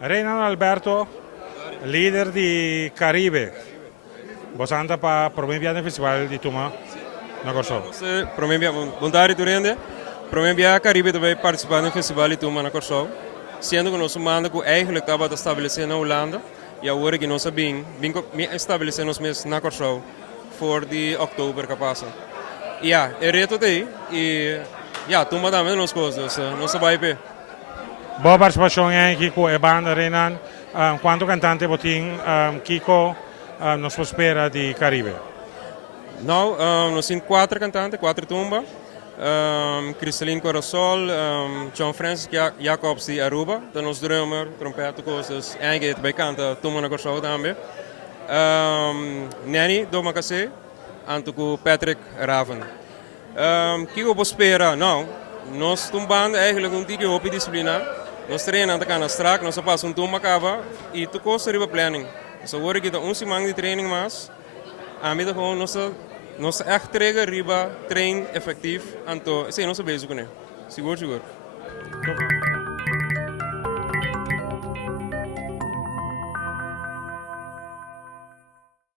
Renan Alberto, líder de Caribe. Vos anda para promovia do festival de Tuma, na Corsol. Você, promovia vontade de rende, promovia Caribe também participar no festival de Tuma na Corsol, sendo que nós manda que eigenlijk estava estabelecer na Holanda e agora que nós bem estabelecer nos meses na Corsol voor de oktober que passa. Ja, é reto daí e ja, Tuma também nos coisas, nós vai ver. Boa participação em Kiko e banda Renan. Quanto cantante botin Kiko nos prospera de Caribe? Nou, nós temos quatro cantantes, quatro tumba. Cristalino Corosol, John Francis Jacobs de Aruba, dan ons drummer, trompet, coisas, en bij canta, tumba na Corosol também. Nanny Domakase, en toen Patrick Raven. Kiko Bospera, nou, nós tumbando eigenlijk um tique op disciplina. Nós treinamos aan de strak, nós passamos tumba cava e tu costa riba planning. Zo hoor ik dat onze man die training mas, aan midden gewoon nós echt trainen riba, train effectief, en to, sei nós bezig kunnen. Seguro, seguro.